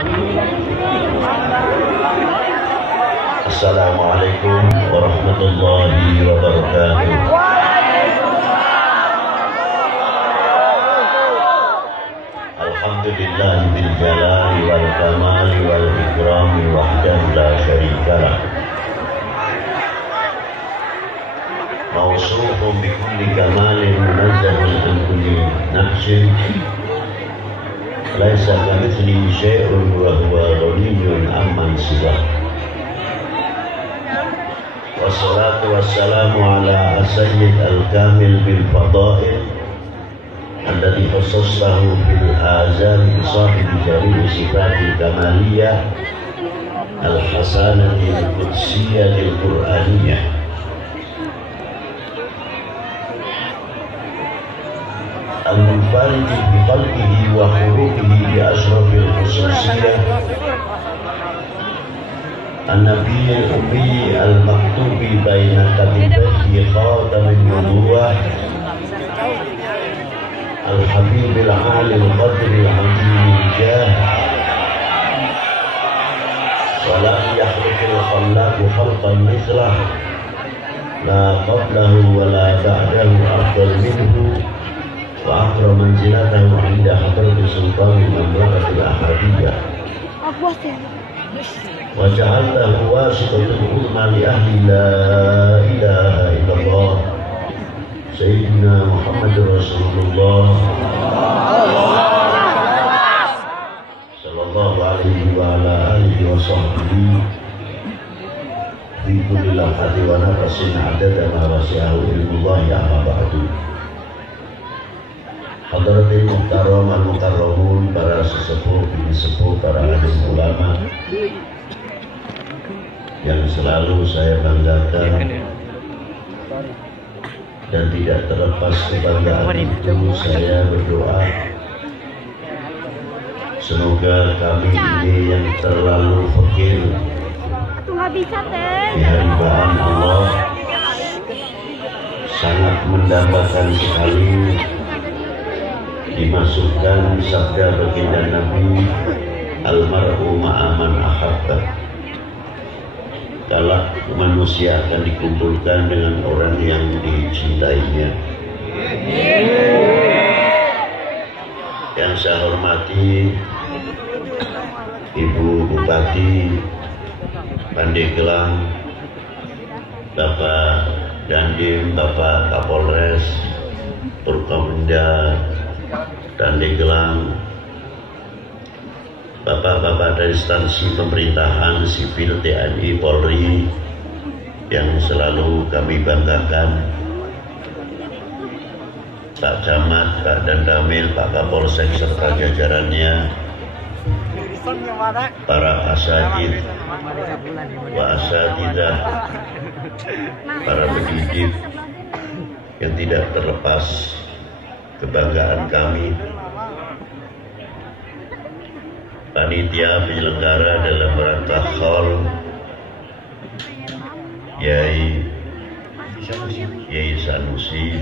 Assalamualaikum warahmatullahi wabarakatuh. Alhamdulillah bil jalali wal kamali wal ikrami wahdahu la syarikalah. Mawsuufun bi kulli kamalin munazzahun an kulli naqsin. Laisa kamitslihi syai'un wa huwa ghaniyyun amman siwah. Wassalatu wassalamu ala sayyid al-kamil bil fadail alladhi khassasahu fil azam bi sahibi jami'i sifatil kamaliyah al-hasanati al-qudsiyah al-qur'aniyah. Al-munfaridi bi khalqihi wa khuruqihi bi ashrafil khususiyah An-Nabi al-Ummi al-Maktubi baina katibaihi khatamin nubuwah Al-Habib al-Ali al-Qadri al-Azim al-Jah Walam yakhluqil khallaqu khalqan mithlah La qablahu wa la ba'dahu afdal minhu Wa akram manzilatahu inda hadrati sultani mamlakatil ahadiyah Wa ja'altahu wasitatul uzma li ahli la ilaha illallah Sayyidina Muhammadur Rasulullah sallallahu alaihi wa ala alihi wa sahbihi fi kulli lahati wa nafasin adada ma wasi'ahu ilmullah amma ba'du. Hadratil muhtaram al-mukarramun, para sesepuh, bini sepuh, para alim ulama yang selalu saya banggakan dan tidak terlepas kebanggaan itu saya berdoa semoga kami ini yang terlalu fakir di hadirat Allah sangat mendambakan sekali dimasukkan sabda baginda Nabi almar'u ma'aman ahabba. Kalau manusia akan dikumpulkan dengan orang yang dicintainya. Yang saya hormati Ibu Bupati Pandeglang, Bapak Dandim, Bapak Kapolres, Purkomenda Pandeglang, Bapak-bapak dari instansi pemerintahan, sipil, TNI, Polri yang selalu kami banggakan, Pak Camat, Pak Dandamil, Pak Kapolsek serta jajarannya, para asatidz, wa asatidzah, para pendidik yang tidak terlepas kebanggaan kami, panitia penyelenggara dalam rangka haul Yai Sanusi,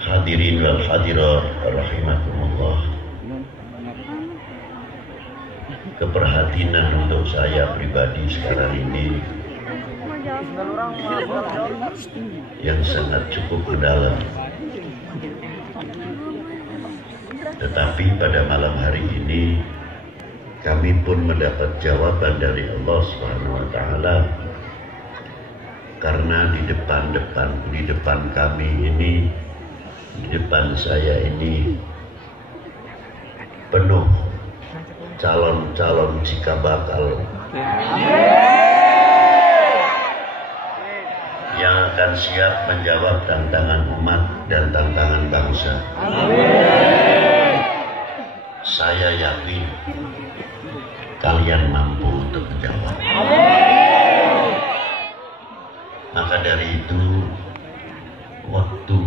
hadirin wal hadirat rahimakumullah. Keprihatinan untuk saya pribadi sekarang ini yang sangat cukup mendalam. Tetapi pada malam hari ini kami pun mendapat jawaban dari Allah Subhanahu wa taala, karena di depan kami ini, di depan saya ini penuh calon-calon cikal bakal yang akan siap menjawab tantangan umat dan tantangan bangsa. Saya yakin kalian mampu untuk menjawab. Maka dari itu, waktu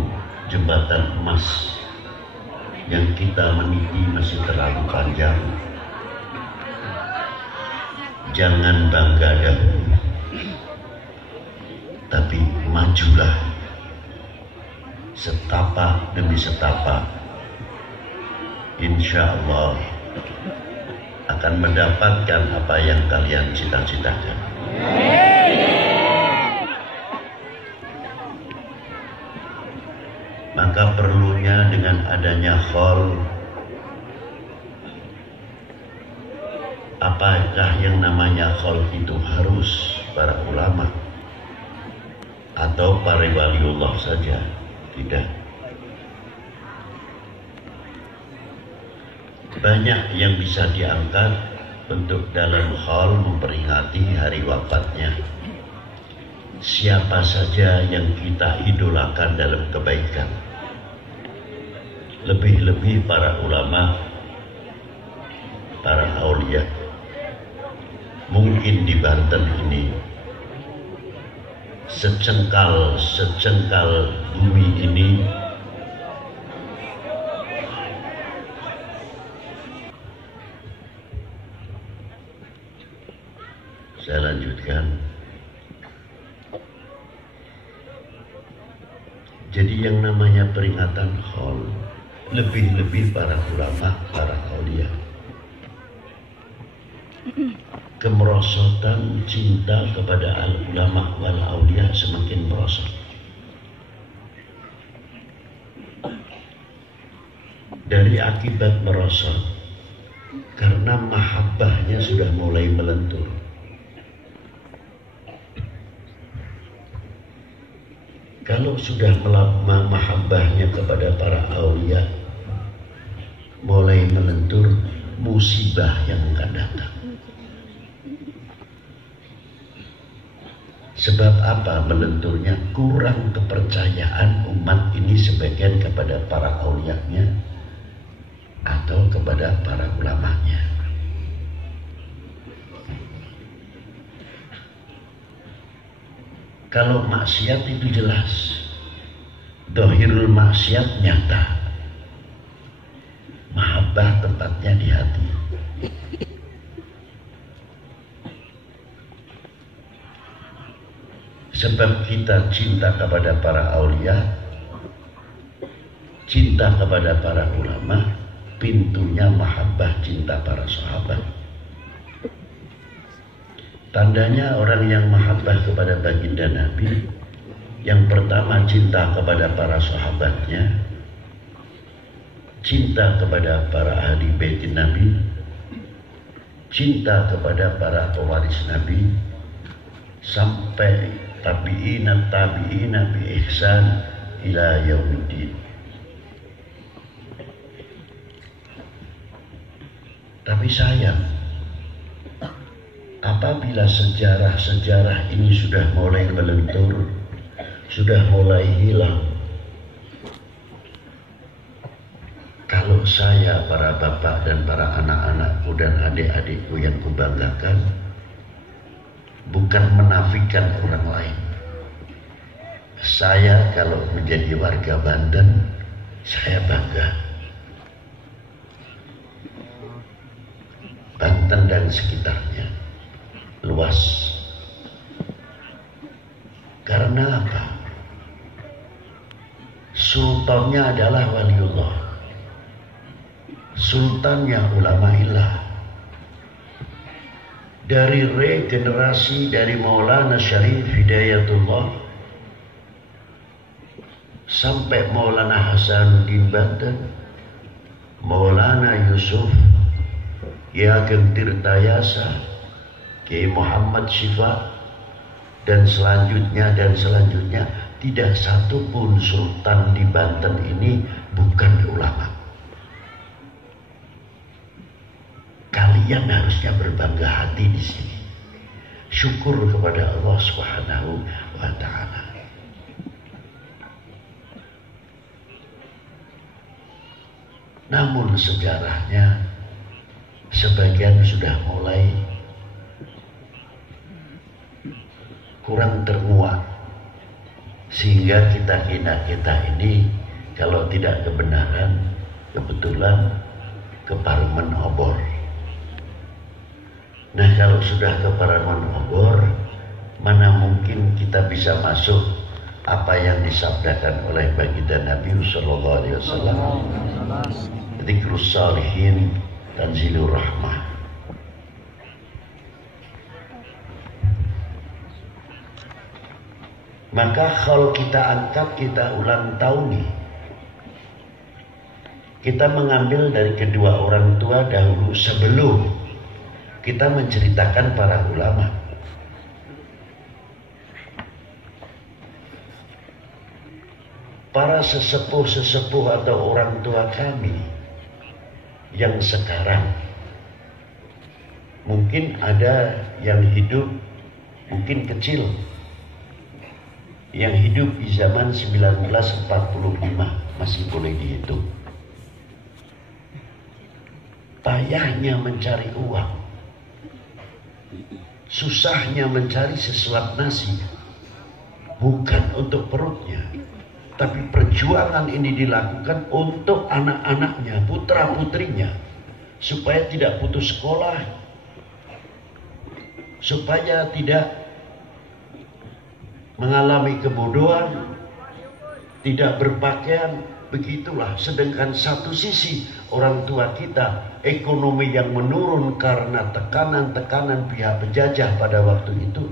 jembatan emas yang kita meniti masih terlalu panjang. Jangan bangga dahulu, tapi majulah setapak demi setapak. Insya Allah akan mendapatkan apa yang kalian cita-citakan. Maka perlunya dengan adanya khol, apakah yang namanya khol itu harus para ulama atau para waliullah saja? Tidak. Banyak yang bisa diangkat untuk dalam khol memperingati hari wafatnya siapa saja yang kita idolakan dalam kebaikan. Lebih-lebih para ulama, para aulia. Mungkin di Banten ini secengkal bumi ini saya lanjutkan. Jadi yang namanya peringatan khol, lebih-lebih para ulama, para aulia, kemerosotan cinta kepada al-ulama wal aulia semakin merosot. Dari akibat merosot, karena mahabbahnya sudah mulai melentur. Kalau sudah mahabbahnya kepada para aulia mulai melentur, musibah yang akan datang. Sebab apa melenturnya? Kurang kepercayaan umat ini sebagian kepada para aulianya atau kepada para ulamanya. Kalau maksiat itu jelas, dohirul maksiat nyata, mahabbah tempatnya di hati. Sebab kita cinta kepada para aulia, cinta kepada para ulama, pintunya mahabbah cinta para sahabat. Tandanya orang yang mahabbah kepada baginda Nabi, yang pertama cinta kepada para sahabatnya, cinta kepada para ahli bait Nabi, cinta kepada para pewaris Nabi, sampai tabi'ina bi ihsan ila yaumiddin. Tapi sayang, apabila sejarah-sejarah ini sudah mulai melentur, sudah mulai hilang, kalau saya, para bapak dan para anak-anakku dan adik-adikku yang kubanggakan, bukan menafikan orang lain. Saya kalau menjadi warga Banten, saya bangga. Banten dan sekitarnya luas. Karena apa? Sultannya adalah waliullah, sultannya ulama illah. Dari regenerasi dari Maulana Syarif Hidayatullah sampai Maulana Hasanuddin Banten, Maulana Yusuf, Ki Ageng Tirtayasa, Ki Muhammad Syifa, dan selanjutnya, tidak satu pun sultan di Banten ini bukan ulama. Kalian harusnya berbangga hati di sini. Syukur kepada Allah Subhanahu wa Ta'ala. Namun sejarahnya sebagian sudah mulai kurang termuat, sehingga kita ini kalau tidak kebenaran, kebetulan ke Parmen Obor. Nah, kalau sudah ke Parmen Obor, mana mungkin kita bisa masuk apa yang disabdakan oleh baginda Nabi sallallahu alaihi wasallam, dzikrus salihin Tanzilur Rahmah. Maka kalau kita angkat, kita ulang tahun nih, kita mengambil dari kedua orang tua dahulu sebelum kita menceritakan para ulama. Para sesepuh-sesepuh atau orang tua kami yang sekarang, mungkin ada yang hidup, mungkin kecil, yang hidup di zaman 1945 masih boleh dihitung. Payahnya mencari uang, susahnya mencari sesuap nasi, bukan untuk perutnya, tapi perjuangan ini dilakukan untuk anak-anaknya, putra-putrinya, supaya tidak putus sekolah, supaya tidak mengalami kebodohan, tidak berpakaian. Begitulah. Sedangkan satu sisi orang tua kita ekonomi yang menurun karena tekanan-tekanan pihak penjajah pada waktu itu.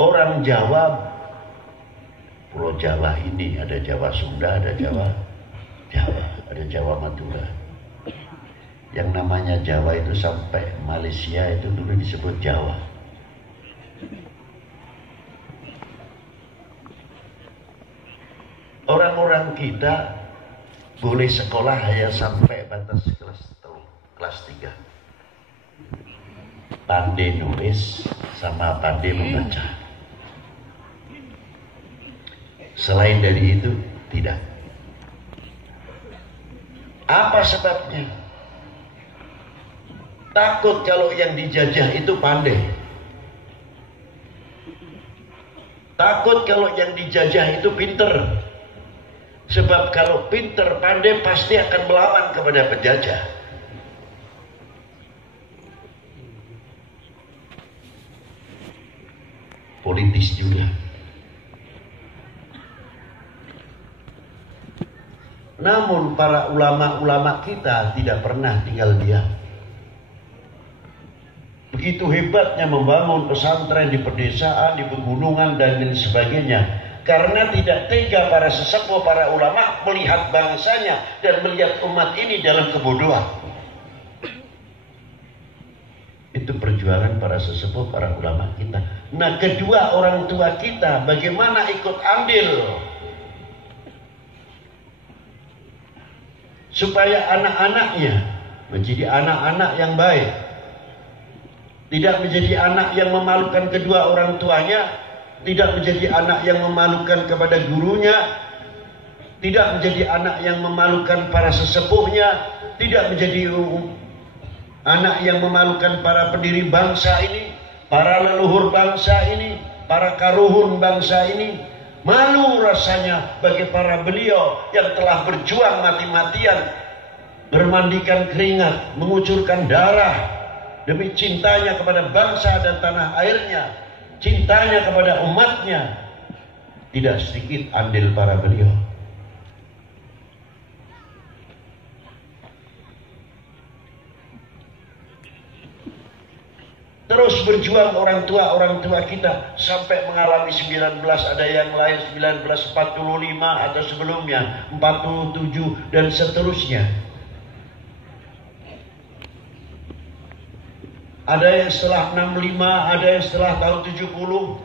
Orang Jawa, Pulau Jawa ini ada Jawa Sunda, ada Jawa, ada Jawa Madura. Yang namanya Jawa itu sampai Malaysia itu dulu disebut Jawa. Orang-orang kita boleh sekolah hanya sampai batas kelas 3. Pandai nulis sama pandai membaca. Selain dari itu, tidak. Apa sebabnya? Takut kalau yang dijajah itu pandai. Takut kalau yang dijajah itu pinter. Sebab kalau pinter, pandai pasti akan melawan kepada penjajah. Politis juga. Namun para ulama-ulama kita tidak pernah tinggal diam. Begitu hebatnya membangun pesantren di pedesaan, di pegunungan dan lain sebagainya. Karena tidak tega para sesepuh, para ulama melihat bangsanya dan melihat umat ini dalam kebodohan. Itu perjuangan para sesepuh, para ulama kita. Nah, kedua orang tua kita bagaimana ikut andil supaya anak-anaknya menjadi anak-anak yang baik, tidak menjadi anak yang memalukan kedua orang tuanya, tidak menjadi anak yang memalukan kepada gurunya, tidak menjadi anak yang memalukan para sesepuhnya, tidak menjadi anak yang memalukan para pendiri bangsa ini, para leluhur bangsa ini, para karuhun bangsa ini. Malu rasanya bagi para beliau yang telah berjuang mati-matian, bermandikan keringat, mengucurkan darah demi cintanya kepada bangsa dan tanah airnya, cintanya kepada umatnya. Tidak sedikit andil para beliau. Terus berjuang orang tua kita sampai mengalami 19, ada yang lain 1945 atau sebelumnya 47 dan seterusnya. Ada yang setelah 65, ada yang setelah tahun 70.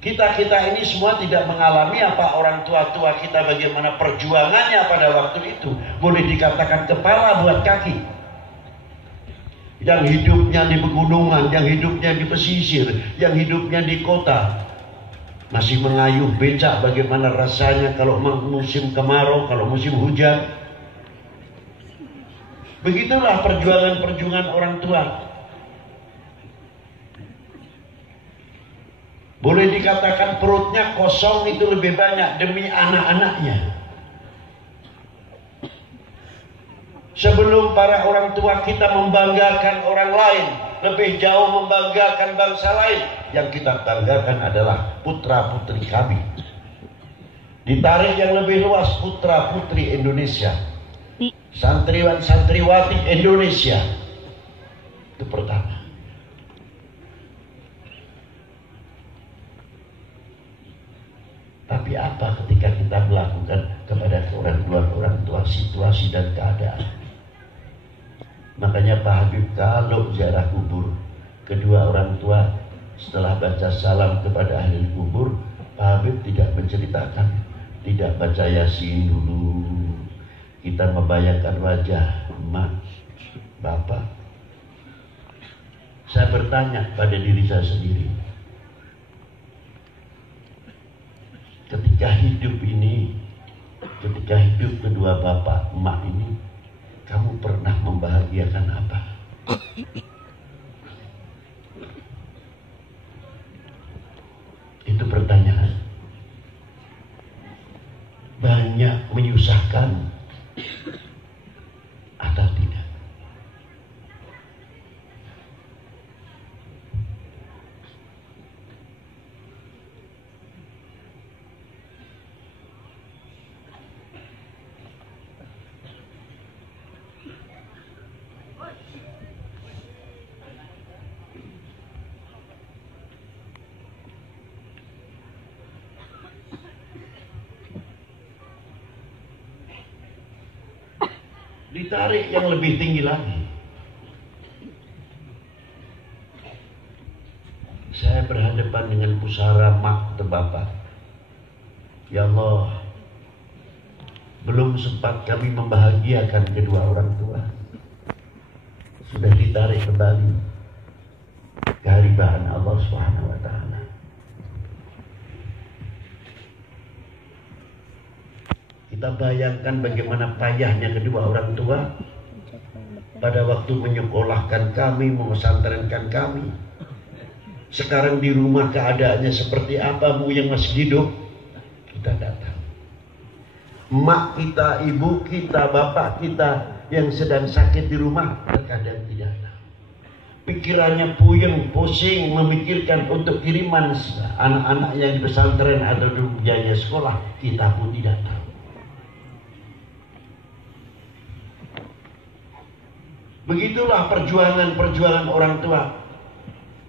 Kita ini semua tidak mengalami apa orang tua-tua kita bagaimana perjuangannya pada waktu itu. Boleh dikatakan kepala buat kaki. Yang hidupnya di pegunungan, yang hidupnya di pesisir, yang hidupnya di kota. Masih mengayuh becak bagaimana rasanya kalau musim kemarau, kalau musim hujan. Begitulah perjuangan-perjuangan orang tua. Boleh dikatakan perutnya kosong itu lebih banyak demi anak-anaknya. Sebelum para orang tua kita membanggakan orang lain, lebih jauh membanggakan bangsa lain, yang kita banggakan adalah putra-putri kami. Ditarik yang lebih luas putra putri Indonesia, santriwan santriwati Indonesia. Itu pertama. Tapi apa ketika kita melakukan kepada orang tua situasi dan keadaan? Makanya Pak Habib kalau ziarah kubur kedua orang tua, setelah baca salam kepada ahli kubur, Pak Habib tidak menceritakan, tidak baca Yasin dulu. Kita membayangkan wajah emak, bapak. Saya bertanya pada diri saya sendiri, ketika hidup kedua bapak emak ini, kamu pernah membahagiakan apa? Itu pertanyaan. Banyak menyusahkan atau tidak? Ditarik yang lebih tinggi lagi. Saya berhadapan dengan pusara mak bapak. Ya Allah, belum sempat kami membahagiakan kedua orang tua, sudah ditarik kembali keharibahan Allah Subhanahu wa Ta'ala. Kita bayangkan bagaimana payahnya kedua orang tua pada waktu menyekolahkan kami, memesantrenkan kami. Sekarang di rumah keadaannya seperti apa, Bu yang masih hidup? Kita datang. Mak kita, ibu kita, bapak kita yang sedang sakit di rumah terkadang tidak tahu. Pikirannya puyeng, pusing, memikirkan untuk kiriman anak-anak yang di pesantren atau biaya sekolah, kita pun tidak tahu. Begitulah perjuangan orang tua.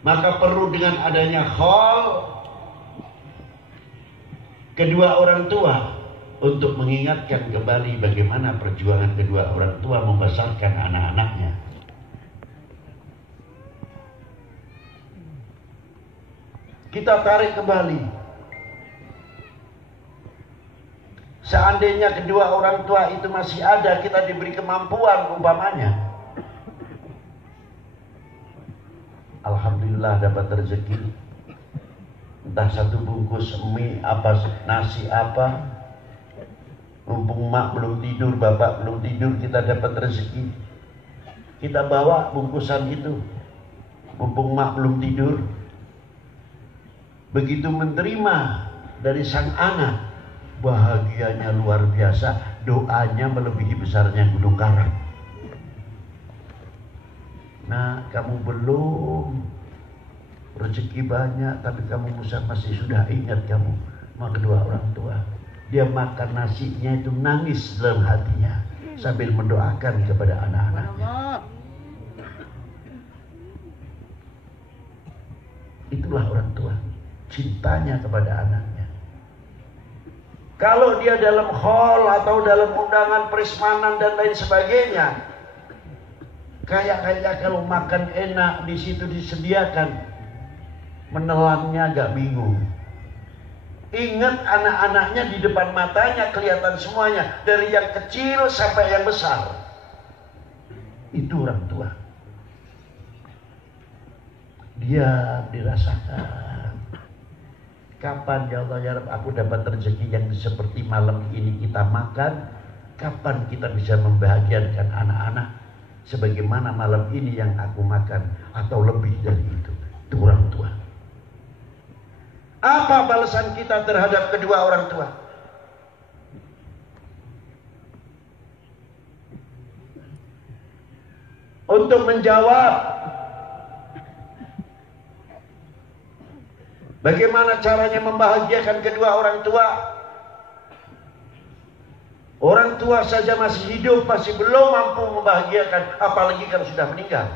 Maka perlu dengan adanya hall kedua orang tua untuk mengingatkan kembali bagaimana perjuangan kedua orang tua membesarkan anak-anaknya. Kita tarik kembali. Seandainya kedua orang tua itu masih ada, kita diberi kemampuan umpamanya, alhamdulillah dapat rezeki, entah satu bungkus mie apa, nasi apa, mumpung mak belum tidur, bapak belum tidur, kita dapat rezeki, kita bawa bungkusan itu, mumpung mak belum tidur. Begitu menerima dari sang anak, bahagianya luar biasa, doanya melebihi besarnya gunung Karang. Nah, kamu belum rezeki banyak, tapi kamu masih sudah ingat kamu sama kedua orang tua. Dia makan nasinya itu nangis dalam hatinya sambil mendoakan kepada anak-anaknya. Itulah orang tua, cintanya kepada anaknya. Kalau dia dalam hall atau dalam undangan perismanan dan lain sebagainya, kayak kalau makan enak di situ disediakan, menelannya agak bingung. Ingat anak-anaknya di depan matanya kelihatan semuanya, dari yang kecil sampai yang besar. Itu orang tua. Dia dirasakan. Kapan ya Allah ya Rabb aku dapat rezeki yang seperti malam ini kita makan? Kapan kita bisa membahagiakan anak-anak sebagaimana malam ini yang aku makan, atau lebih dari itu? Itu orang tua. Apa balasan kita terhadap kedua orang tua? Untuk menjawab bagaimana caranya membahagiakan kedua orang tua, Orang tua saja masih hidup, masih belum mampu membahagiakan, apalagi kalau sudah meninggal.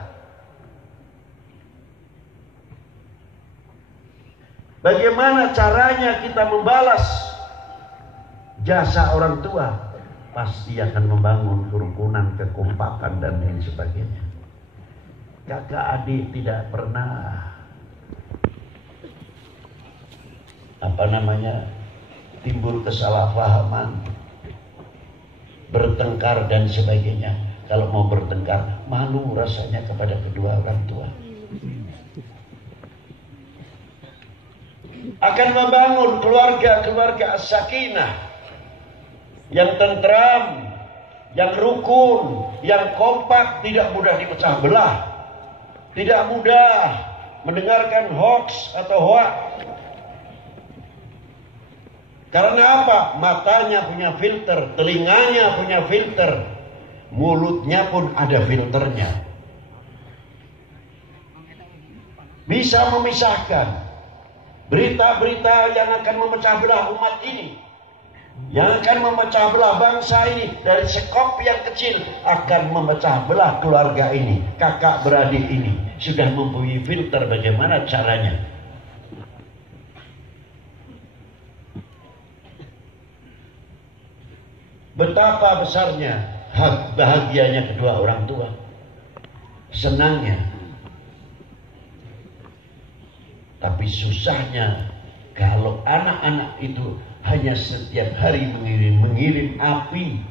Bagaimana caranya kita membalas jasa orang tua? Pasti akan membangun kerukunan, kekompakan, dan lain sebagainya. Kakak adik tidak pernah timbul kesalahpahaman, bertengkar dan sebagainya. Kalau mau bertengkar, malu rasanya kepada kedua orang tua. Akan membangun keluarga as-sakinah yang tentram, yang rukun, yang kompak, tidak mudah dipecah belah, tidak mudah mendengarkan hoax atau hoak. Karena apa? Matanya punya filter, telinganya punya filter, mulutnya pun ada filternya. Bisa memisahkan berita-berita yang akan memecah belah umat ini, yang akan memecah belah bangsa ini. Dari sekop yang kecil akan memecah belah keluarga ini, kakak beradik ini. Sudah mempunyai filter bagaimana caranya. Betapa besarnya bahagianya kedua orang tua, senangnya. Tapi susahnya kalau anak-anak itu hanya setiap hari mengirim api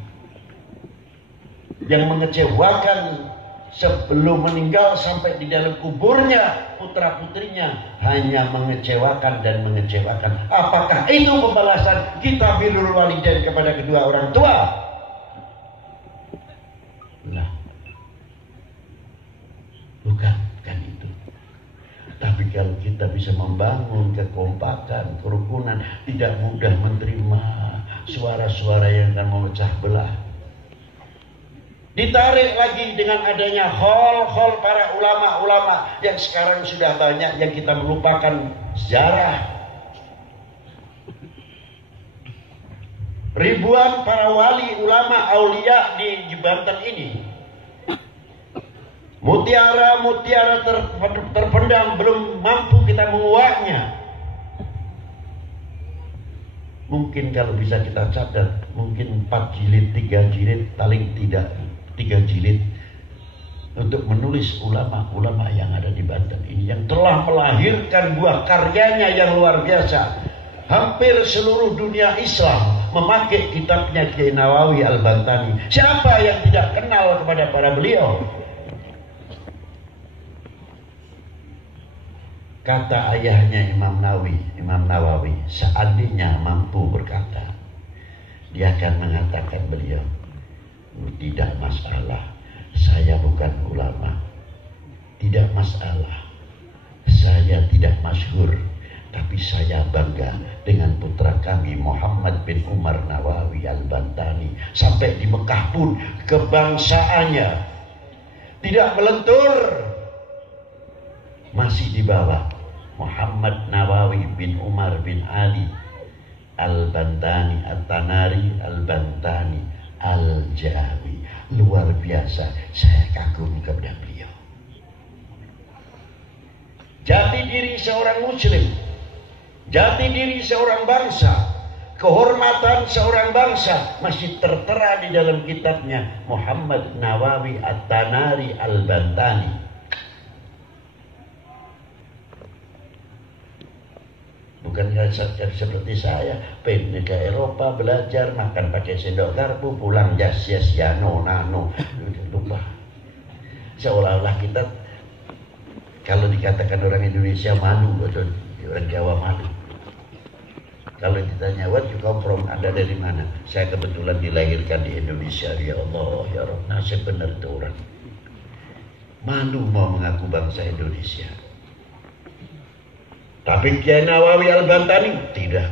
yang mengecewakan. Sebelum meninggal sampai di dalam kuburnya, putra-putrinya hanya mengecewakan dan mengecewakan. Apakah itu pembalasan kita birrul walidain kepada kedua orang tua? Nah, bukan itu. Tapi kalau kita bisa membangun kekompakan, kerukunan, tidak mudah menerima suara-suara yang akan memecah belah. Ditarik lagi dengan adanya hol para ulama-ulama yang sekarang sudah banyak yang kita melupakan sejarah. Ribuan para wali, ulama, aulia di Banten ini. Mutiara-mutiara terpendam, belum mampu kita menguaknya. Mungkin kalau bisa kita catat, mungkin 4 jilid, 3 jilid, paling tidak 3 jilid untuk menulis ulama-ulama yang ada di Banten ini, yang telah melahirkan buah karyanya yang luar biasa. Hampir seluruh dunia Islam memakai kitabnya Kiai Nawawi Al-Bantani. Siapa yang tidak kenal kepada para beliau? Kata ayahnya Imam Nawawi, seandainya mampu berkata, dia akan mengatakan beliau, tidak masalah, saya bukan ulama. Tidak masalah, saya tidak masyhur, tapi saya bangga dengan putra kami Muhammad bin Umar Nawawi Al-Bantani. Sampai di Mekah pun kebangsaannya tidak melentur, masih di bawah Muhammad Nawawi bin Umar bin Ali Al-Bantani At-Tanari Al-Bantani Al-Jawi. Luar biasa, saya kagum kepada beliau. Jati diri seorang muslim, jati diri seorang bangsa, kehormatan seorang bangsa masih tertera di dalam kitabnya Muhammad Nawawi At-Tanari Al-Bantani. Bukan seperti saya, pengen ke Eropa belajar, makan pakai sendok garpu, pulang jas-jas nano. Lupa. Seolah-olah kita, kalau dikatakan orang Indonesia malu, orang Jawa malu. Kalau ditanya, what you come from, Anda dari mana? Saya kebetulan dilahirkan di Indonesia. Ya Allah, ya Rabb, nasib benar itu orang. Malu mau mengaku bangsa Indonesia. Tapi Kiai Nawawi Al-Bantani tidak.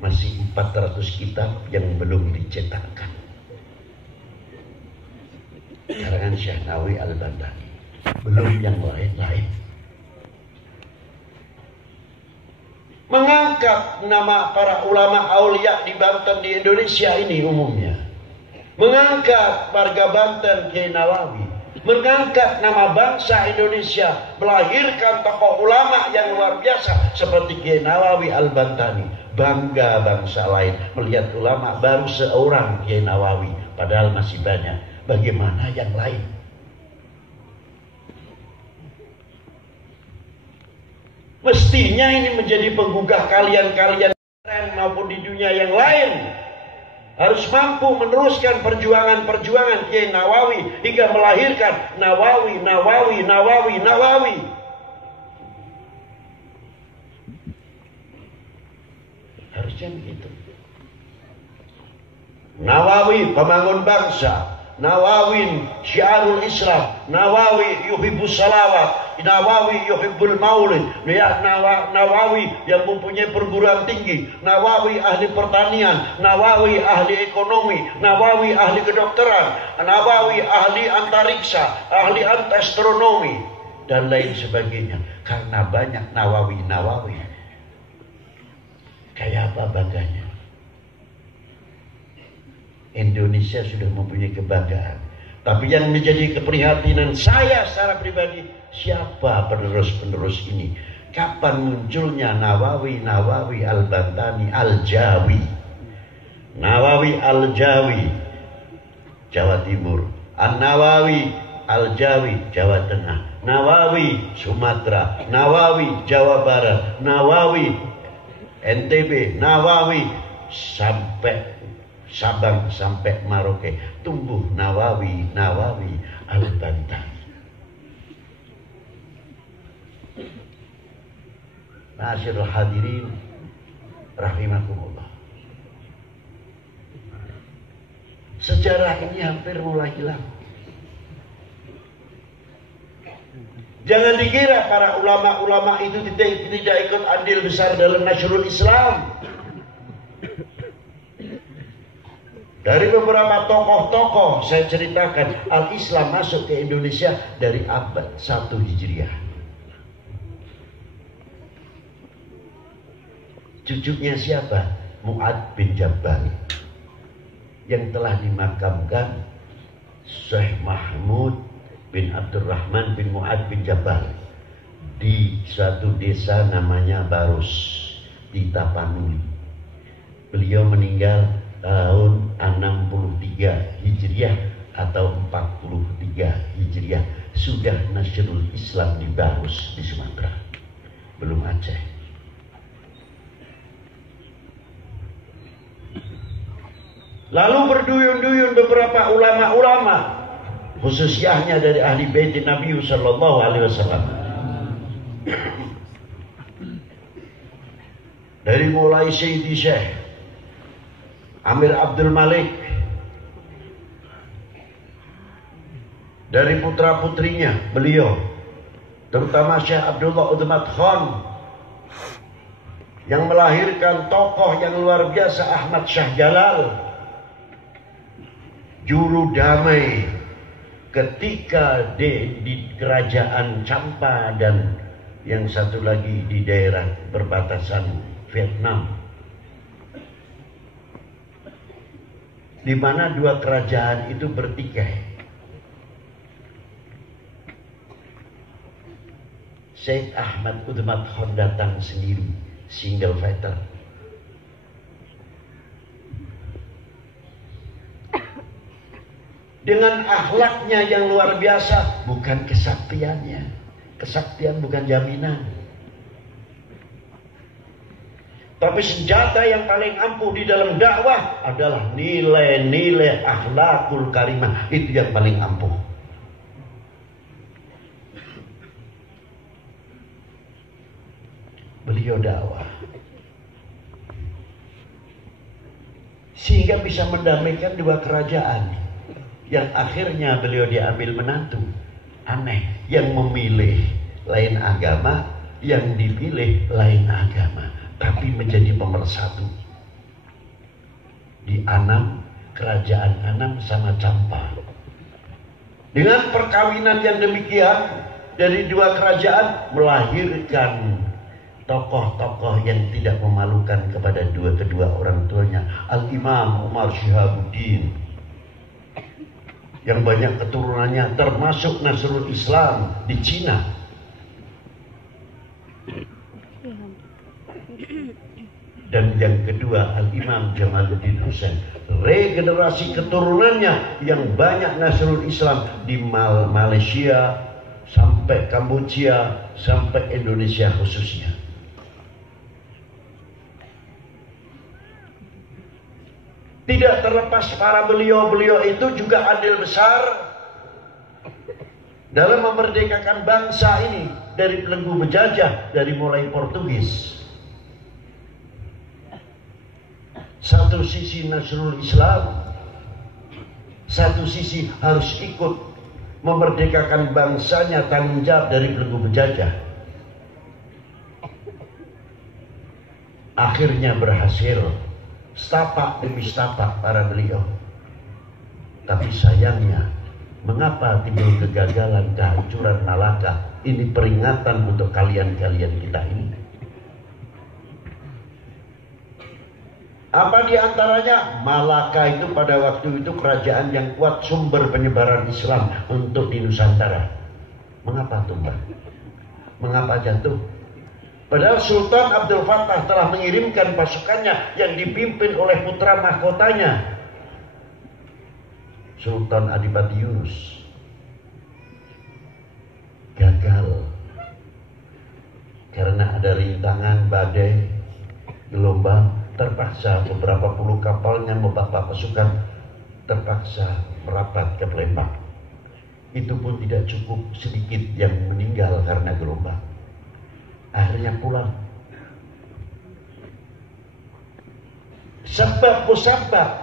Masih 400 kitab yang belum dicetakkan. Karangan Syekh Nawawi Al-Bantani. Belum yang lain-lain. mengangkat nama para ulama aulia di Banten, di Indonesia ini umumnya, mengangkat warga Banten Kiai Nawawi, mengangkat nama bangsa Indonesia, melahirkan tokoh ulama yang luar biasa seperti Kiai Nawawi Al-Bantani. Bangga bangsa lain melihat ulama baru seorang Kiai Nawawi, padahal masih banyak. Bagaimana yang lain? Mestinya ini menjadi penggugah kalian-kalian maupun di dunia yang lain. Harus mampu meneruskan perjuangan-perjuangan Kiai Nawawi hingga melahirkan Nawawi, Nawawi, Nawawi, Nawawi. Harusnya begitu. Nawawi pembangun bangsa, Nawawi syiarul Islam, Nawawi yuhibbus salawat, Nawawi yuhibbul maulid, Nawawi yang mempunyai perguruan tinggi, Nawawi ahli pertanian, Nawawi ahli ekonomi, Nawawi ahli kedokteran, Nawawi ahli antariksa, ahli astronomi, dan lain sebagainya. Karena banyak Nawawi. Kayak apa bangganya? Indonesia sudah mempunyai kebanggaan. Tapi yang menjadi keprihatinan saya secara pribadi, siapa penerus-penerus ini? Kapan munculnya Nawawi Al-Bantani Al-Jawi? Nawawi Al-Jawi, Jawa Timur. An-Nawawi Al-Jawi, Jawa Tengah. Nawawi Sumatera. Nawawi Jawa Barat. Nawawi NTB. Nawawi sampai Sabang sampai Maroke, tumbuh Nawawi Al-Bantani. Ma'asyiral hadirin rahimakumullah. Sejarah ini hampir mulai hilang. Jangan dikira para ulama-ulama itu tidak ikut andil besar dalam nasrul Islam. Dari beberapa tokoh-tokoh saya ceritakan, Al-Islam masuk ke Indonesia dari abad 1 Hijriah. Cucunya siapa? Mu'ad bin Jabal, yang telah dimakamkan Syekh Mahmud bin Abdurrahman bin Mu'ad bin Jabal di suatu desa namanya Barus di Tapanuli. Beliau meninggal tahun 63 Hijriah atau 43 Hijriah. Sudah nasrul Islam di Barus di Sumatera, belum Aceh. Lalu berduyun-duyun beberapa ulama-ulama, khususnya dari ahli bait Nabi sallallahu alaihi wasallam. Dari mulai Sayyidi Syekh Amir Abdul Malik, dari putra-putrinya beliau, terutama Syekh Abdullah Udmat Khan, yang melahirkan tokoh yang luar biasa Ahmad Shah Jalal, juru damai ketika di kerajaan Champa dan yang satu lagi di daerah perbatasan Vietnam, di mana dua kerajaan itu bertikai. Syekh Ahmad Udmat Khan datang sendiri, single fighter. Dengan akhlaknya yang luar biasa, bukan kesaktiannya. Kesaktian bukan jaminan. Tapi senjata yang paling ampuh di dalam dakwah adalah nilai-nilai akhlakul karimah. Itu yang paling ampuh. Beliau dakwah sehingga bisa mendamaikan dua kerajaan, yang akhirnya beliau diambil menantu. Aneh, yang memilih lain agama, yang dipilih lain agama, tapi menjadi pemersatu. Di Anam, kerajaan Anam sama Champa. Dengan perkawinan yang demikian dari dua kerajaan melahirkan tokoh-tokoh yang tidak memalukan kepada kedua orang tuanya. Al-Imam Umar Syihabuddin yang banyak keturunannya, termasuk Nasrul Islam di Cina. Dan yang kedua Al-Imam Jamaluddin Husain, regenerasi keturunannya yang banyak Nasrul Islam di Malaysia sampai Kamboja sampai Indonesia khususnya. Tidak terlepas para beliau-beliau itu juga andil besar dalam memerdekakan bangsa ini dari belenggu penjajah, dari mulai Portugis. Satu sisi Nasrul Islam, satu sisi harus ikut memerdekakan bangsanya, tanggung jawab dari belenggu penjajah. Akhirnya berhasil, setapak demi setapak para beliau. Tapi sayangnya, mengapa timbul kegagalan, kehancuran Malaka? Ini peringatan untuk kalian-kalian kita ini. Apa diantaranya? Malaka itu pada waktu itu kerajaan yang kuat, sumber penyebaran Islam untuk di Nusantara. Mengapa tumbang? Mengapa jatuh? Padahal Sultan Abdul Fattah telah mengirimkan pasukannya yang dipimpin oleh putra mahkotanya, Sultan Adipati Yunus. Gagal karena ada rintangan, badai, gelombang. Terpaksa beberapa puluh kapalnya membawa pasukan terpaksa merapat ke Palembang. Itu pun tidak cukup, sedikit yang meninggal karena gelombang. Akhirnya pulang. Sebab musabab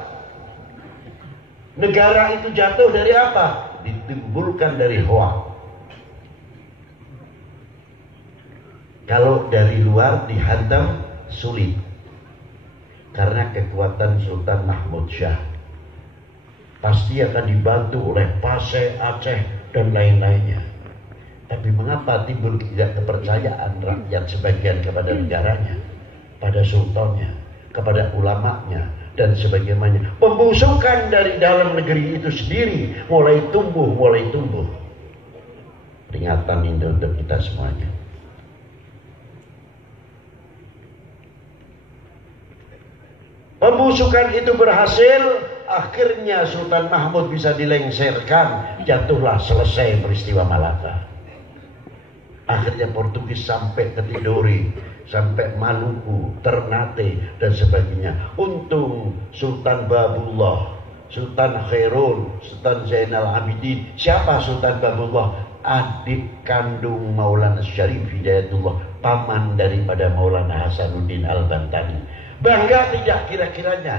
negara itu jatuh dari apa? Ditimbulkan dari hoak. Kalau dari luar dihantam sulit, karena kekuatan Sultan Mahmud Syah. Pasti akan dibantu oleh Pasai, Aceh, dan lain-lainnya. Tapi mengapa timbul tidak kepercayaan rakyat sebagian kepada negaranya, pada sultannya, kepada ulamanya, dan sebagainya. Pembusukan dari dalam negeri itu sendiri mulai tumbuh. Peringatan ini untuk kita semuanya. Pembusukan itu berhasil, akhirnya Sultan Mahmud bisa dilengsarkan, jatuhlah, selesai peristiwa Malaka. Akhirnya Portugis sampai ke Tidore, sampai Maluku, Ternate, dan sebagainya. Untung Sultan Babullah, Sultan Khairul, Sultan Zainal Abidin. Siapa Sultan Babullah? Adik kandung Maulana Syarif Hidayatullah, paman daripada Maulana Hasanuddin Al-Bantani. Bangga tidak kira-kiranya?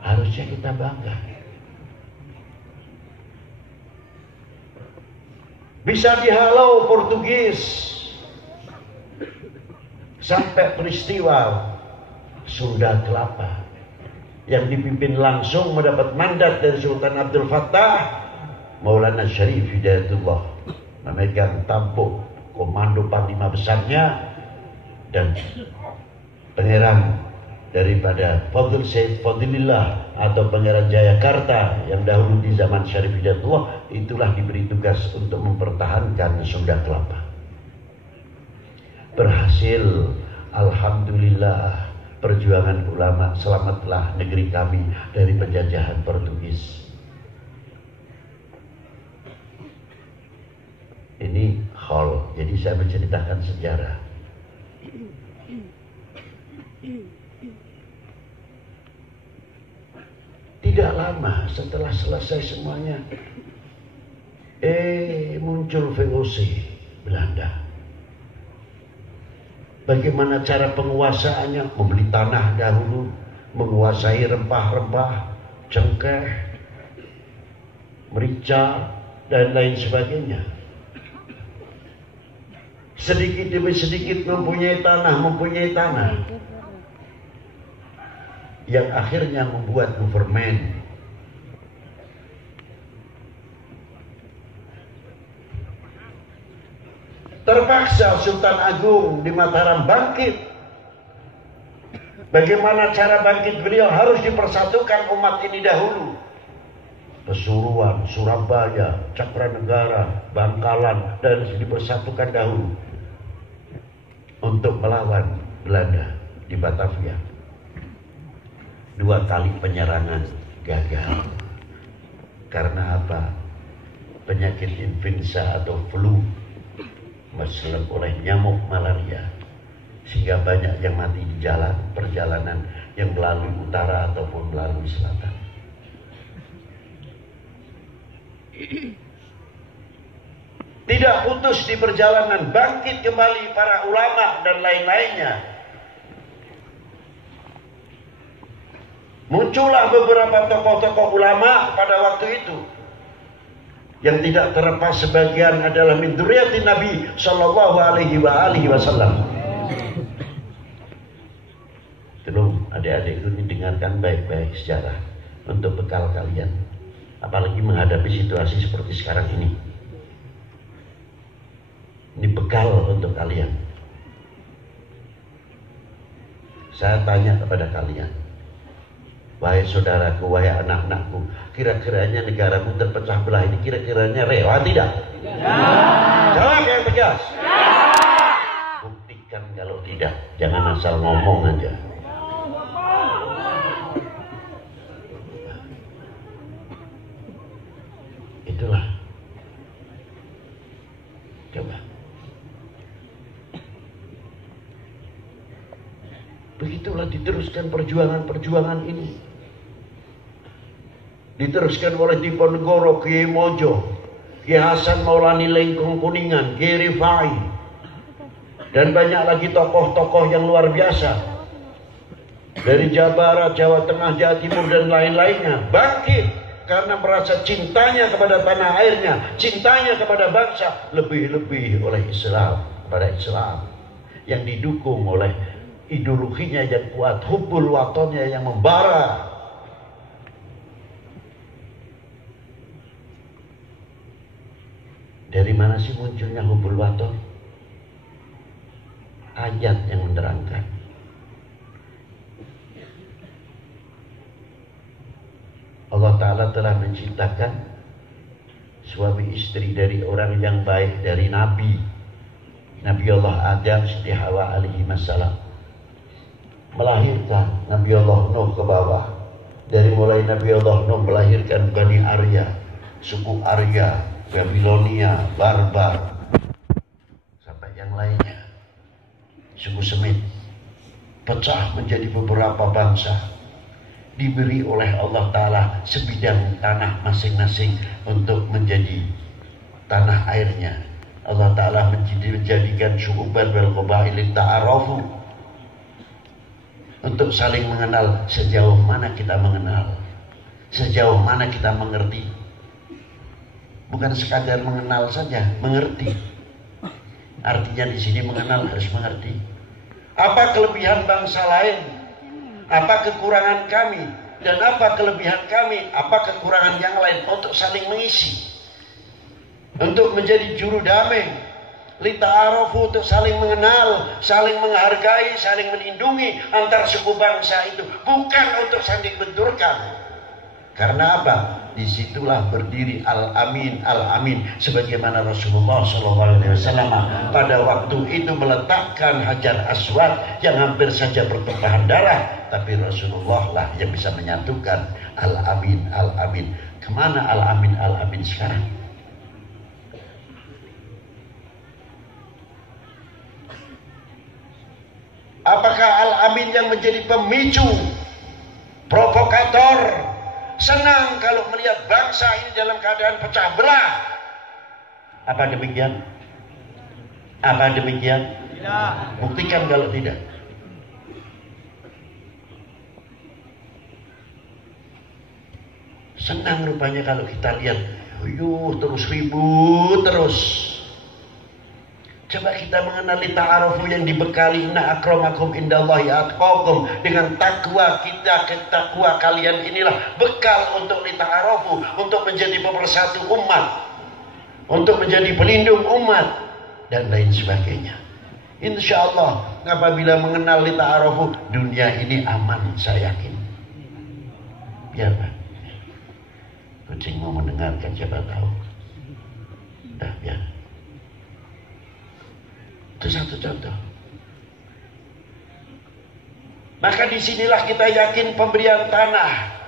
Harusnya kita bangga. Bisa dihalau Portugis sampai peristiwa Sunda Kelapa yang dipimpin langsung mendapat mandat dari Sultan Abdul Fattah, Maulana Syarif Hidayatullah memegang tampuk komando panglima besarnya, dan Pangeran daripada Fadl Said Fadlillah atau Pangeran Jayakarta yang dahulu di zaman Syarif Hidayatullah, itulah diberi tugas untuk mempertahankan Sunda Kelapa. Berhasil, alhamdulillah, perjuangan ulama, selamatlah negeri kami dari penjajahan Portugis. Ini hal, jadi saya menceritakan sejarah. Tidak lama setelah selesai semuanya, muncul VOC Belanda. Bagaimana cara penguasaannya? Membeli tanah dahulu, menguasai rempah-rempah, cengkeh, merica, dan lain sebagainya. Sedikit demi sedikit mempunyai tanah. Yang akhirnya membuat government. Terpaksa memaksa Sultan Agung di Mataram bangkit. Bagaimana cara bangkit beliau? Harus dipersatukan umat ini dahulu. Pasuruan, Surabaya, Cakranegara, Bangkalan, dan dipersatukan dahulu untuk melawan Belanda di Batavia. 2 kali penyerangan gagal. Karena apa? Penyakit influenza atau flu diserang oleh nyamuk malaria, sehingga banyak yang mati di jalan perjalanan yang melalui utara ataupun melalui selatan. Tidak putus di perjalanan, bangkit kembali para ulama dan lain-lainnya. Muncullah beberapa tokoh-tokoh ulama pada waktu itu. Yang tidak terlepas sebagian adalah min dzurriyyatin Nabi sallallahu alaihi wasallam. Tolong adik-adik ini dengarkan baik-baik sejarah untuk bekal kalian. Apalagi menghadapi situasi seperti sekarang ini. Ini bekal untuk kalian. Saya tanya kepada kalian, wahai saudaraku, wahai anak-anakku, kira-kiranya negaramu terpecah belah ini kira-kiranya rela tidak? Ya. Jawab yang tegas. Ya. Buktikan kalau tidak, jangan asal ngomong aja. Itulah. Coba. Begitulah diteruskan perjuangan-perjuangan ini. Diteruskan oleh Diponegoro, Kiai Mojo, Kiai Hasan Maulani Lengkong Kuningan, Kiai Rifai, dan banyak lagi tokoh-tokoh yang luar biasa dari Jawa Barat, Jawa Tengah, Jawa Timur, dan lain-lainnya bangkit karena merasa cintanya kepada tanah airnya, cintanya kepada bangsa, lebih-lebih oleh Islam, kepada Islam yang didukung oleh ideologinya yang kuat, hubbul watonnya yang membara. Dari mana sih munculnya hubbul waton? Ayat yang menerangkan. Allah Ta'ala telah menciptakan suami istri dari orang yang baik, dari Nabi Allah Adam Siti Hawa alaihi wassalam, melahirkan Nabi Allah Nuh ke bawah. Dari mulai Nabi Allah Nuh melahirkan Bani Arya, suku Arya, Babilonia, Barbar, sampai yang lainnya, suku Semit, pecah menjadi beberapa bangsa, diberi oleh Allah Ta'ala sebidang tanah masing-masing untuk menjadi tanah airnya. Allah Ta'ala menjadikan syu'uban wal qabail ta'arafu, untuk saling mengenal. Sejauh mana kita mengenal, sejauh mana kita mengerti. Bukan sekadar mengenal saja, mengerti. Artinya di sini mengenal harus mengerti. Apa kelebihan bangsa lain? Apa kekurangan kami? Dan apa kelebihan kami? Apa kekurangan yang lain? Untuk saling mengisi, untuk menjadi juru damai, lita'arofu, untuk saling mengenal, saling menghargai, saling melindungi antar suku bangsa itu. Bukan untuk saling benturkan. Karena apa? Disitulah berdiri Al-Amin, Al-Amin, sebagaimana Rasulullah SAW pada waktu itu meletakkan Hajar Aswad yang hampir saja bertumpahan darah, tapi Rasulullah lah yang bisa menyatukan Al-Amin, Al-Amin. Kemana Al-Amin, Al-Amin sekarang? Apakah Al-Amin yang menjadi pemicu, provokator, senang kalau melihat bangsa ini dalam keadaan pecah belah? Apa demikian? Apa demikian? Tidak. Buktikan kalau tidak. Senang rupanya kalau kita lihat, terus ribut terus. Coba kita mengenali ta'arufu yang dibekali inna akramakum indallahi atqakum, dengan takwa kita, takwa kalian inilah bekal untuk lita'arufu, untuk menjadi pemersatu umat, untuk menjadi pelindung umat. dan lain sebagainya. Insya Allah apabila mengenal li ta'arufu, dunia ini aman, saya yakin. Biar Pak, kucing mau mendengarkan siapa tahu. Dah biar. Itu satu contoh. Maka disinilah kita yakin pemberian tanah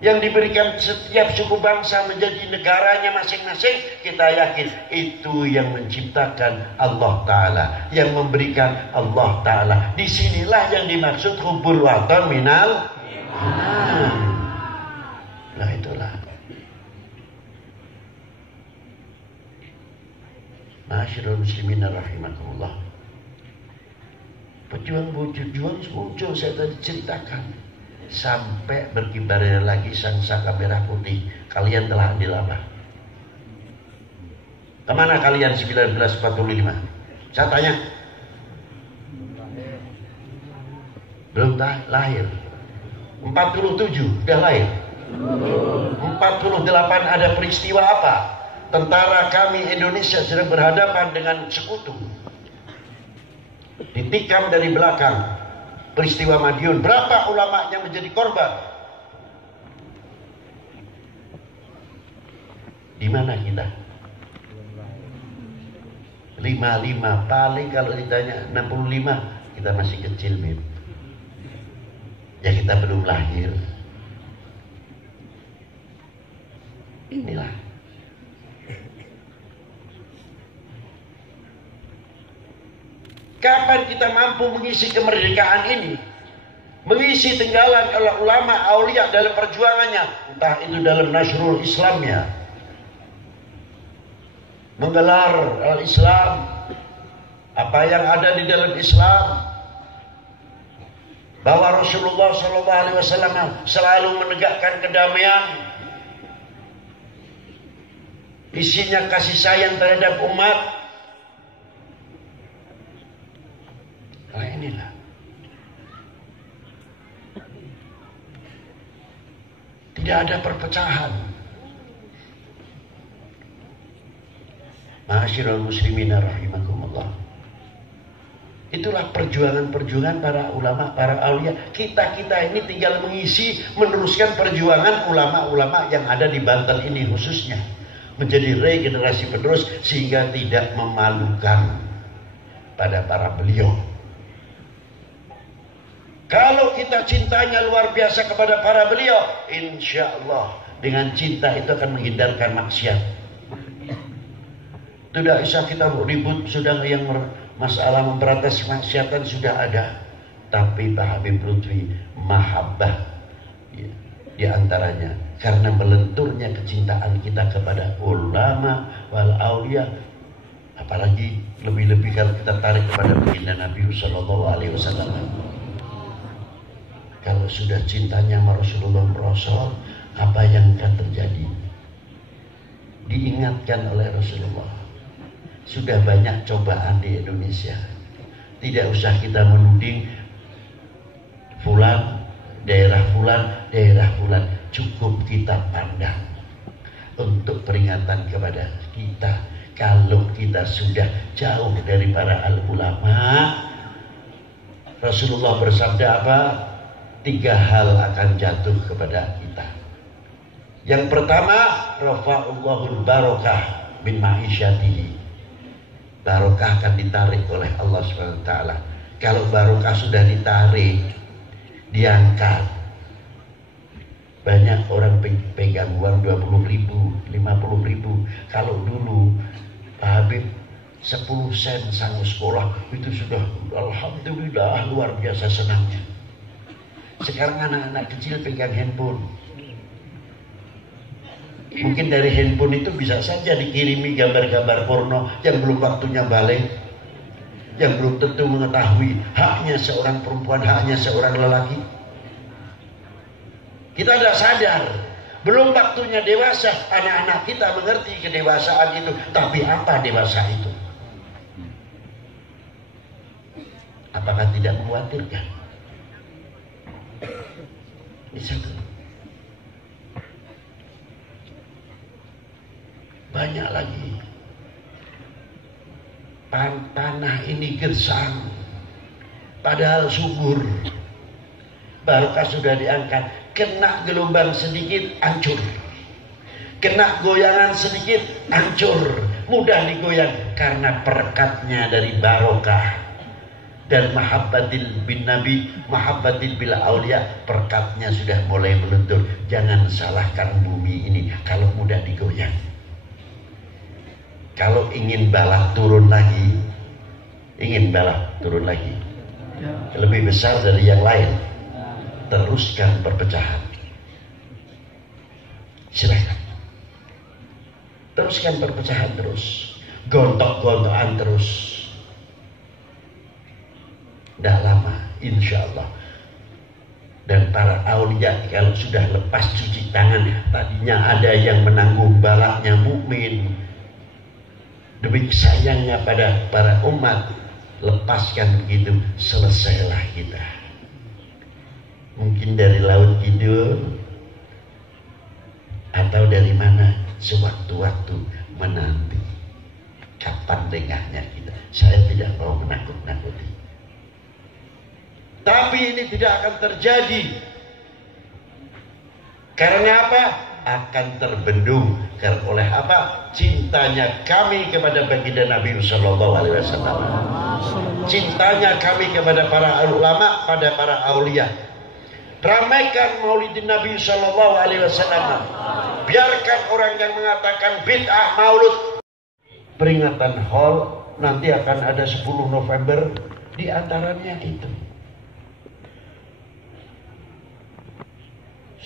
yang diberikan setiap suku bangsa menjadi negaranya masing-masing, kita yakin itu yang menciptakan Allah Ta'ala, yang memberikan Allah Ta'ala. Disinilah yang dimaksud hubbul watan minal iman. Nah itulah. Ma'asyiral muslimin rahimakumullah. Pejuang muncul saya tadi ceritakan. Sampai berkibarnya lagi sang saka merah putih. Kalian telah ambil apa? Kemana kalian 1945? Saya tanya. Belum lahir. 47 udah lahir. 48 ada peristiwa apa? Tentara kami Indonesia sedang berhadapan dengan sekutu. Ditikam dari belakang. Peristiwa Madiun, berapa ulama yang menjadi korban? Di mana kita? 55, paling kalau ditanya 65, kita masih kecil, Bib. Ya kita belum lahir. Inilah. Kapan kita mampu mengisi kemerdekaan ini? Mengisi tinggalan ulama aulia dalam perjuangannya, entah itu dalam nasrul Islamnya, menggelar al-Islam, apa yang ada di dalam Islam, bahwa Rasulullah SAW selalu menegakkan kedamaian, isinya kasih sayang terhadap umat. Nah inilah. Tidak ada perpecahan. Ma'asyiral muslimin rahimakumullah. Itulah perjuangan-perjuangan para ulama, para aulia. Kita ini tinggal mengisi, meneruskan perjuangan ulama-ulama yang ada di Banten ini khususnya. Menjadi regenerasi penerus sehingga tidak memalukan pada para beliau. Kalau kita cintanya luar biasa kepada para beliau, insya Allah dengan cinta itu akan menghindarkan maksiat. Tidak usah kita ribut, sudah yang masalah memberantas maksiatan sudah ada. Tapi Pak Habib Lutfi mahabbah ya, di antaranya karena melenturnya kecintaan kita kepada ulama wal aulia, apalagi lebih-lebih kalau kita tarik kepada baginda Nabi sallallahu alaihi wasallam. Kalau sudah cintanya sama Rasulullah merosot, apa yang akan terjadi? Diingatkan oleh Rasulullah. Sudah banyak cobaan di Indonesia. Tidak usah kita menuding fulan, daerah fulan. Cukup kita pandang untuk peringatan kepada kita. Kalau kita sudah jauh dari para al-ulama, Rasulullah bersabda apa? 3 hal akan jatuh kepada kita. Yang pertama, rafa'ullahul barakah min ma'isyatihi. Barokah akan ditarik oleh Allah SWT. Kalau barokah sudah ditarik, diangkat. Banyak orang pegang uang 20.000, 50.000. Kalau dulu Pak Habib 10 sen sanggup sekolah, itu sudah alhamdulillah luar biasa senangnya. Sekarang anak-anak kecil pegang handphone. Mungkin dari handphone itu bisa saja dikirimi gambar-gambar porno yang belum waktunya balik, yang belum tentu mengetahui haknya seorang perempuan, haknya seorang lelaki. Kita tidak sadar, belum waktunya dewasa. Anak-anak kita mengerti kedewasaan itu, tapi apa dewasa itu? Apakah tidak mengkhawatirkan? Ini satu. Banyak lagi. tanah ini gersang, padahal subur. Barokah sudah diangkat, kena gelombang sedikit hancur, kena goyangan sedikit hancur, mudah digoyang karena perekatnya dari barokah dan mahabbatil bin nabi, mahabbatil bil aulia. Perekatnya sudah mulai meluntur. Jangan salahkan bumi ini kalau mudah digoyang. Kalau ingin balak turun lagi, lebih besar dari yang lain, teruskan perpecahan. Silakan teruskan perpecahan terus, gontok-gontokan terus. Dah lama insya Allah. Dan para aulia kalau sudah lepas cuci tangan, tadinya ada yang menanggung balaknya mukmin, demi sayangnya pada para umat, lepaskan begitu, selesailah kita. Mungkin dari laut kidul atau dari mana, sewaktu-waktu menanti kapan tengahnya kita. Saya tidak mau menakut-nakuti, tapi ini tidak akan terjadi. Karena apa? Akan terbendung. Oleh apa? Cintanya kami kepada baginda Nabi Sallallahu Alaihi Wasallam, cintanya kami kepada para ulama, pada para aulia. Ramaikan maulidin Nabi Sallallahu Alaihi Wasallam. Biarkan orang yang mengatakan bid'ah maulud. Peringatan haul nanti akan ada 10 November, di antaranya itu.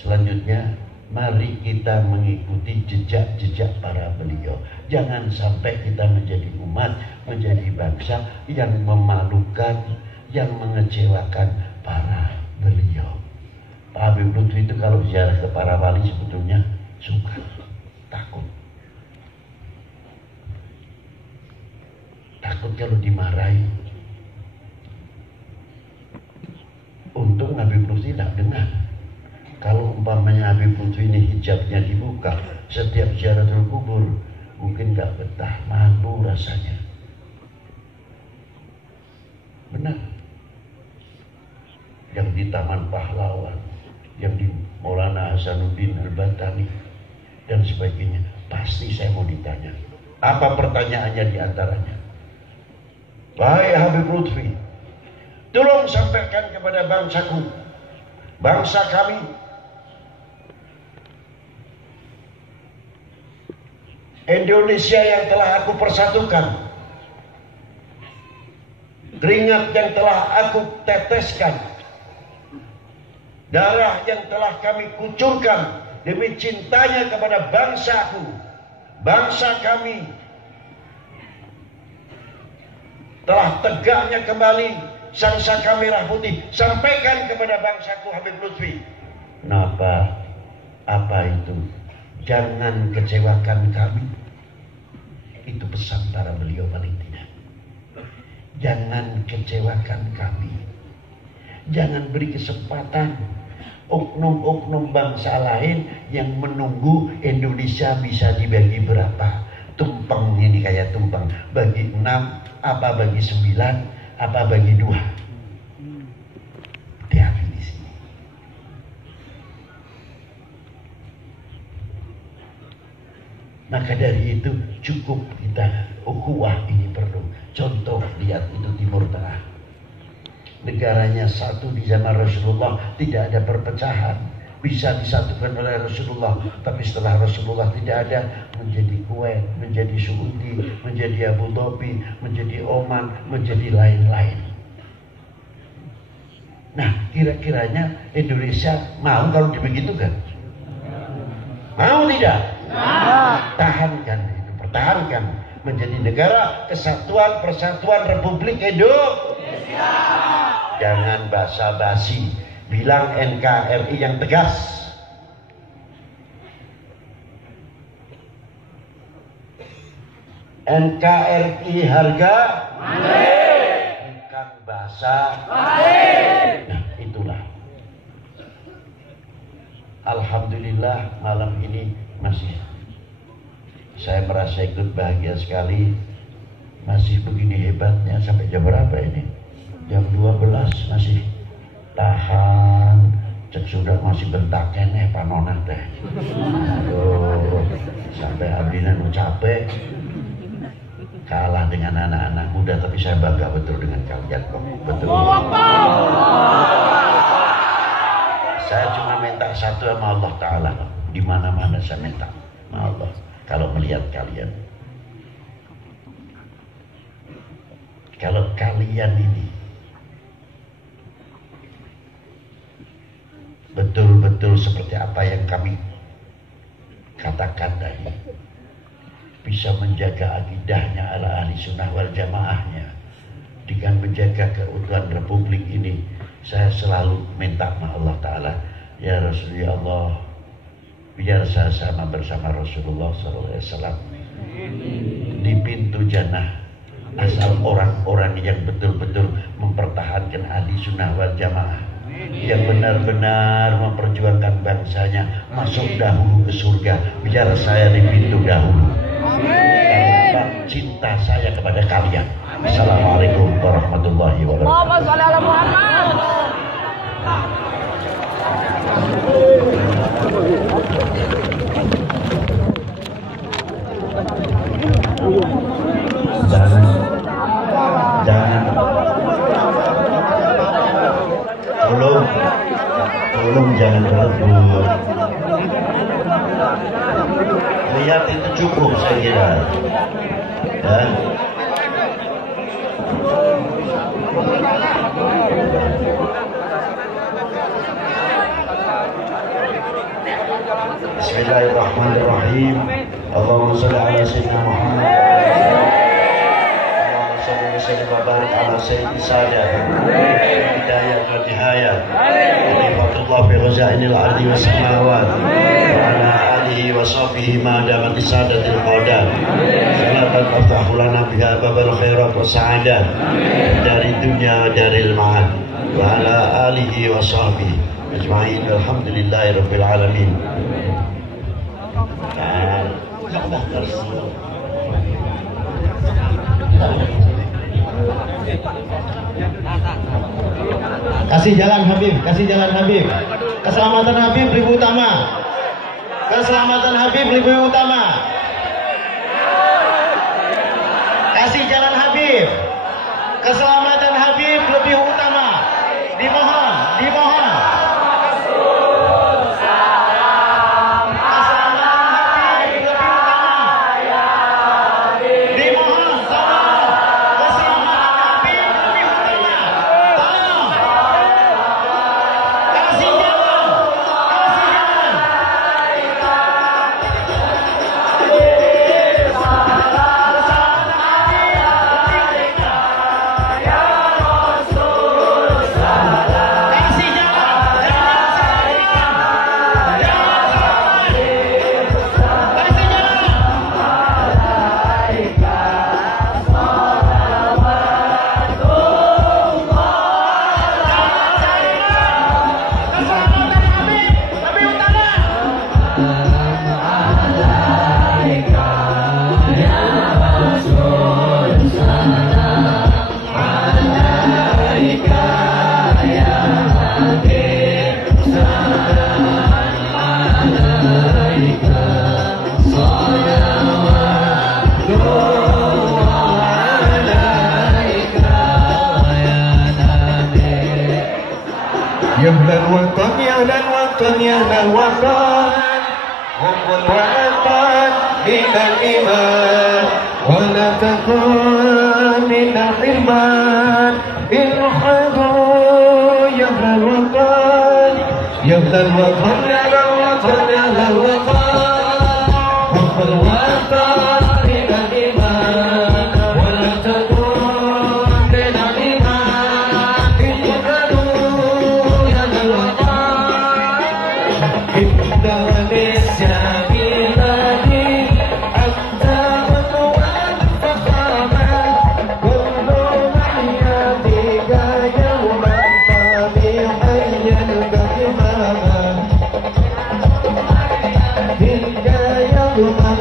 Selanjutnya, mari kita mengikuti jejak-jejak para beliau. Jangan sampai kita menjadi umat, menjadi bangsa yang memalukan, yang mengecewakan para beliau. Pak Habib Lutfi itu kalau ziarah ke para wali sebetulnya suka, takut kalau dimarahi. Untung Habib Lutfi tidak dengar. Kalau umpamanya Habib Lutfi ini hijabnya dibuka setiap ziaratul kubur, mungkin gak betah, malu rasanya. Benar. Yang di Taman Pahlawan, yang di Maulana Hasanuddin Al-Batani dan sebagainya, pasti saya mau ditanya. Apa pertanyaannya di antaranya? Wahai Habib Lutfi, tolong sampaikan kepada bangsaku, bangsa kami, Indonesia yang telah aku persatukan, keringat yang telah aku teteskan, darah yang telah kami kucurkan demi cintanya kepada bangsaku, bangsa kami telah tegaknya kembali Sangsaka Merah Putih. Sampaikan kepada bangsaku Habib Lutfi. Kenapa? Apa itu? Jangan kecewakan kami. Itu pesan para beliau paling tidak. Jangan kecewakan kami. Jangan beri kesempatan oknum-oknum bangsa lain yang menunggu Indonesia bisa dibagi berapa. Tumpeng ini kayak tumpeng. Bagi 6, apa bagi 9, apa bagi 2. Hati-hati di sini. Maka dari itu cukup kita ukhuwah ini perlu. Contoh lihat itu Timur Tengah. Negaranya satu di zaman Rasulullah, tidak ada perpecahan. Bisa disatukan oleh Rasulullah, tapi setelah Rasulullah tidak ada, menjadi Kuwait, menjadi Saudi, menjadi Abu Dhabi, menjadi Oman, menjadi lain-lain. Nah, kira-kiranya Indonesia mau kalau dibegitukan? Mau tidak? Tahankan itu, pertahankan menjadi negara kesatuan persatuan Republik Indonesia. Jangan basa-basi, bilang NKRI yang tegas. NKRI harga bukan bahasa. Nah, itulah. Alhamdulillah malam ini masih saya merasa ikut bahagia sekali masih begini hebatnya sampai jam berapa ini? Jam 12 masih tahan. Cek sudah masih bentak keneh panonah teh. Aduh, sampai abdina nu capek. Kalah dengan anak-anak muda, tapi saya bangga betul dengan kalian kok. Betul. Saya cuma minta satu sama Allah Ta'ala. Di mana-mana saya minta sama Allah. Kalau melihat kalian. Kalau kalian ini betul-betul seperti apa yang kami katakan tadi, bisa menjaga akidahnya ala ahli sunnah wal jamaahnya dengan menjaga keutuhan republik ini, saya selalu minta sama Allah Ta'ala, ya Rasulullah, biar saya sama bersama Rasulullah SAW di pintu jannah, asal orang-orang yang betul-betul mempertahankan ahli sunnah wal jamaah, yang benar-benar memperjuangkan bangsanya masuk dahulu ke surga, biar saya di pintu dahulu. Karena cinta saya kepada kalian. Assalamualaikum warahmatullahi wabarakatuh. Jangan tolong jangan berebut. Lihat itu cukup saya kira. Ya. Bismillahirrahmanirrahim. Allahumma shalli ala sayyidina Muhammad. Allahumma shalli wa sallim wa barik ala sayyidi sadat. Hidayah wa nihayah. Khalifatullah fi ghazainil ardi was samawat. Wa ala alihi wa sahbihi ma damat sadatil qadat. Salatan aftahu lana biha babal khairat wa sa'adat. Dari dunia dari ma'ad. Wa ala alihi wa sahbihi ajma'in. Alhamdulillahi rabbil alamin. Kasih jalan Habib, kasih jalan Habib. Keselamatan Habib lebih utama. Keselamatan Habib lebih utama. Kasih jalan Habib. Keselamatan Habib lebih utama. Dimohon, dimohon. يهلا الوطن يهلا الوطن يهلا الوطن هم الوطن من الإيمان ولا تكن من الحرمان الحضور يهلا الوطن يهلا الوطن يهلا الوطن يهلا الوطن هم الوطن من الإيمان ولا تكن من الإيمان الحضور يهلا الوطن إندونيسيا بلادي أنت عنوان فخامة كل من يأتيك يوما فبحيا الكرامة تلك يوما